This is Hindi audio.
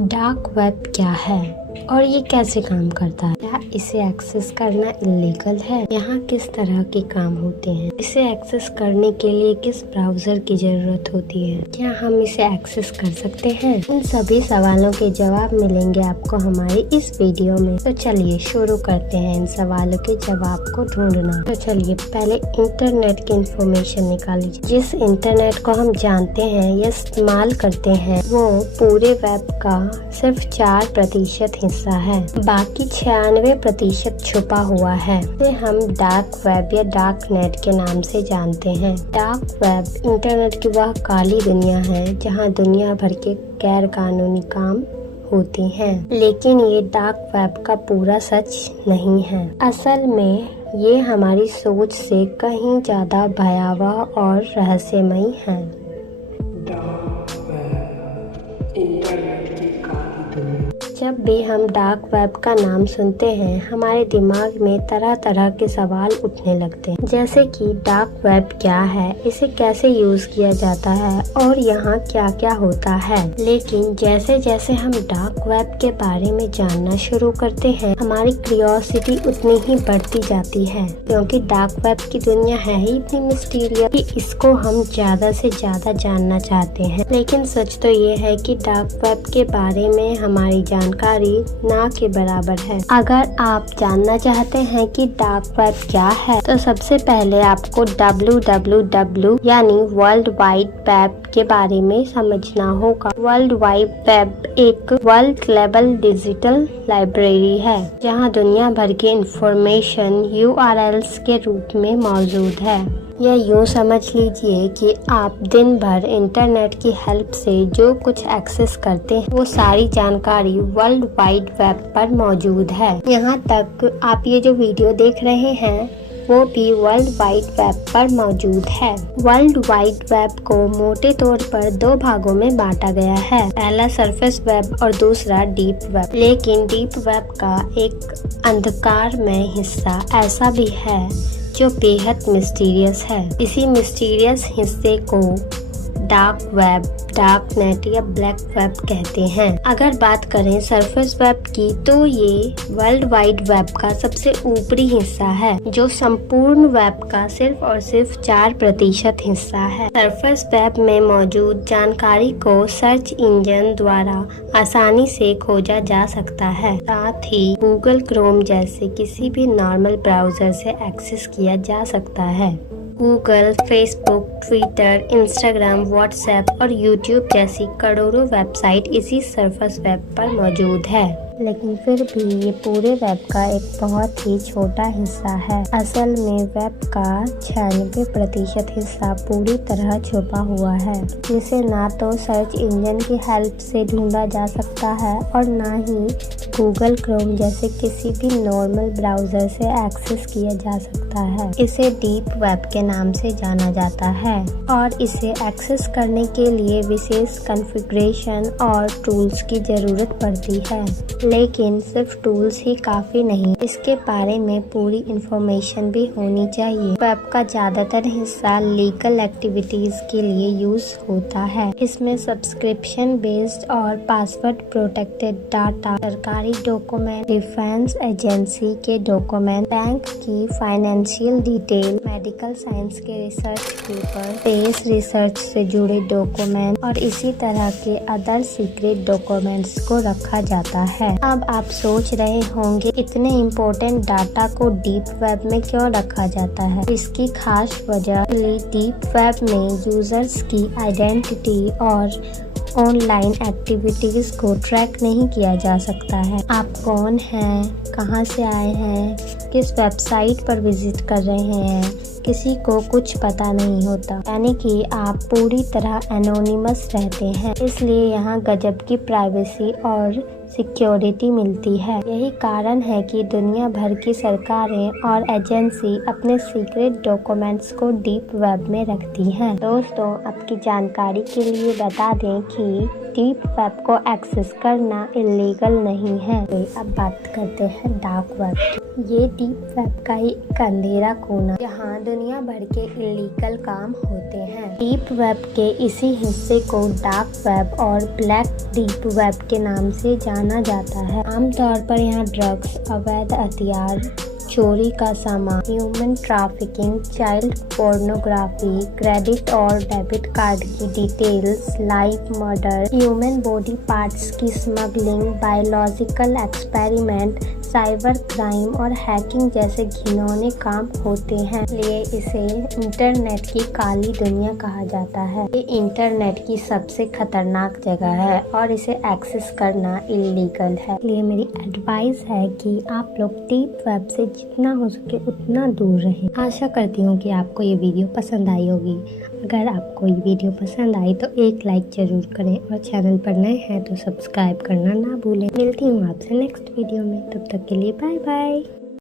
डार्क वेब क्या है और ये कैसे काम करता है? क्या इसे एक्सेस करना इलीगल है? यहाँ किस तरह के काम होते हैं? इसे एक्सेस करने के लिए किस ब्राउजर की जरूरत होती है? क्या हम इसे एक्सेस कर सकते हैं? इन सभी सवालों के जवाब मिलेंगे आपको हमारी इस वीडियो में। तो चलिए शुरू करते हैं इन सवालों के जवाब को ढूंढना। तो चलिए पहले इंटरनेट की इंफॉर्मेशन निकाल लीजिए। जिस इंटरनेट को हम जानते हैं या इस्तेमाल करते हैं वो पूरे वेब का सिर्फ 4% हिस्सा है, बाकी 96% छुपा हुआ है। इसे हम डार्क वेब या डार्क नेट के नाम से जानते हैं। डार्क वेब इंटरनेट की वह काली दुनिया है जहां दुनिया भर के गैर कानूनी काम होती हैं। लेकिन ये डार्क वेब का पूरा सच नहीं है। असल में ये हमारी सोच से कहीं ज्यादा भयावह और रहस्यमयी है। डार्क वेब इंटरनेट की काली दुनिया। जब भी हम डार्क वेब का नाम सुनते हैं हमारे दिमाग में तरह तरह के सवाल उठने लगते हैं, जैसे कि डार्क वेब क्या है, इसे कैसे यूज किया जाता है और यहाँ क्या क्या होता है। लेकिन जैसे जैसे हम डार्क वेब के बारे में जानना शुरू करते हैं हमारी क्यूरियोसिटी उतनी ही बढ़ती जाती है, क्योंकि डार्क वेब की दुनिया है ही इतनी मिस्टीरियस कि इसको हम ज्यादा से ज्यादा जानना चाहते हैं। लेकिन सच तो ये है कि डार्क वेब के बारे में हमारी जानकारी ना के बराबर है। अगर आप जानना चाहते हैं कि डार्क वेब क्या है तो सबसे पहले आपको www यानी वर्ल्ड वाइड वेब के बारे में समझना होगा। वर्ल्ड वाइड वेब एक वर्ल्ड लेवल डिजिटल लाइब्रेरी है जहां दुनिया भर की इंफॉर्मेशन URLs के रूप में मौजूद है। या यूँ समझ लीजिए कि आप दिन भर इंटरनेट की हेल्प से जो कुछ एक्सेस करते हैं वो सारी जानकारी वर्ल्ड वाइड वेब पर मौजूद है। यहाँ तक आप ये जो वीडियो देख रहे हैं वो भी वर्ल्ड वाइड वेब पर मौजूद है। वर्ल्ड वाइड वेब को मोटे तौर पर 2 भागों में बांटा गया है, पहला सरफेस वेब और दूसरा डीप वेब। लेकिन डीप वेब का एक अंधकारमय हिस्सा ऐसा भी है जो बेहद मिस्टीरियस है। इसी मिस्टीरियस हिस्से को डार्क वेब, डार्क नेट या ब्लैक वेब कहते हैं। अगर बात करें सरफेस वेब की तो ये वर्ल्ड वाइड वेब का सबसे ऊपरी हिस्सा है जो संपूर्ण वेब का सिर्फ और सिर्फ 4% हिस्सा है। सरफेस वेब में मौजूद जानकारी को सर्च इंजन द्वारा आसानी से खोजा जा सकता है, साथ ही गूगल क्रोम जैसे किसी भी नॉर्मल ब्राउजर से एक्सेस किया जा सकता है। Google, Facebook, Twitter, Instagram, WhatsApp और यूट्यूब जैसी करोड़ों वेबसाइट इसी सरफेस वेब पर मौजूद है। लेकिन फिर भी ये पूरे वेब का एक बहुत ही छोटा हिस्सा है। असल में वेब का 96% हिस्सा पूरी तरह छुपा हुआ है, जिसे ना तो सर्च इंजन की हेल्प से ढूंढा जा सकता है और ना ही गूगल क्रोम जैसे किसी भी नॉर्मल ब्राउजर से एक्सेस किया जा सकता है। इसे डीप वेब के नाम से जाना जाता है और इसे एक्सेस करने के लिए विशेष कॉन्फ़िगरेशन और टूल्स की जरूरत पड़ती है। लेकिन सिर्फ टूल्स ही काफी नहीं, इसके बारे में पूरी इंफॉर्मेशन भी होनी चाहिए। वेब का ज्यादातर हिस्सा लीगल एक्टिविटीज के लिए यूज होता है। इसमें सब्सक्रिप्शन बेस्ड और पासवर्ड प्रोटेक्टेड डाटा, सरकारी डॉक्यूमेंट, डिफेंस एजेंसी के डॉक्यूमेंट, बैंक की फाइनेंशियल डिटेल, मेडिकल साइंस के रिसर्च पेपर, स्पेस रिसर्च से जुड़े डॉक्यूमेंट और इसी तरह के अदर सीक्रेट डॉक्यूमेंट्स को रखा जाता है। अब आप सोच रहे होंगे इतने इम्पोर्टेंट डाटा को डीप वेब में क्यों रखा जाता है? इसकी खास वजह डीप वेब में यूजर्स की आइडेंटिटी और ऑनलाइन एक्टिविटीज को ट्रैक नहीं किया जा सकता है। आप कौन हैं, कहां से आए हैं, किस वेबसाइट पर विजिट कर रहे हैं, किसी को कुछ पता नहीं होता, यानी कि आप पूरी तरह एनोनिमस रहते हैं। इसलिए यहाँ गजब की प्राइवेसी और सिक्योरिटी मिलती है। यही कारण है कि दुनिया भर की सरकारें और एजेंसी अपने सीक्रेट डॉक्यूमेंट्स को डीप वेब में रखती हैं। दोस्तों, आपकी जानकारी के लिए बता दें कि डीप वेब को एक्सेस करना इलीगल नहीं है। अब बात करते हैं डार्क वेब की। ये डीप वेब का ही एक एक अंधेरा कोना जहाँ दुनिया भर के इलीगल काम होते हैं। डीप वेब के इसी हिस्से को डार्क वेब और ब्लैक डीप वेब के नाम से जाना जाता है। आमतौर पर यहाँ ड्रग्स, अवैध हथियार, चोरी का सामान, human trafficking, child pornography, credit और डेबिट कार्ड की details, live murder, human body parts की smuggling, biological experiment, cyber crime और हैकिंग जैसे घिनौने काम होते हैं। इसलिए इसे इंटरनेट की काली दुनिया कहा जाता है। ये इंटरनेट की सबसे खतरनाक जगह है और इसे एक्सेस करना इलीगल है। इसलिए मेरी एडवाइस है कि आप लोग डीप वेब से जितना हो सके उतना दूर रहें। आशा करती हूँ कि आपको ये वीडियो पसंद आई होगी। अगर आपको ये वीडियो पसंद आई तो एक लाइक जरूर करें और चैनल पर नए हैं तो सब्सक्राइब करना ना भूलें। मिलती हूँ आपसे नेक्स्ट वीडियो में, तब तक के लिए बाय बाय।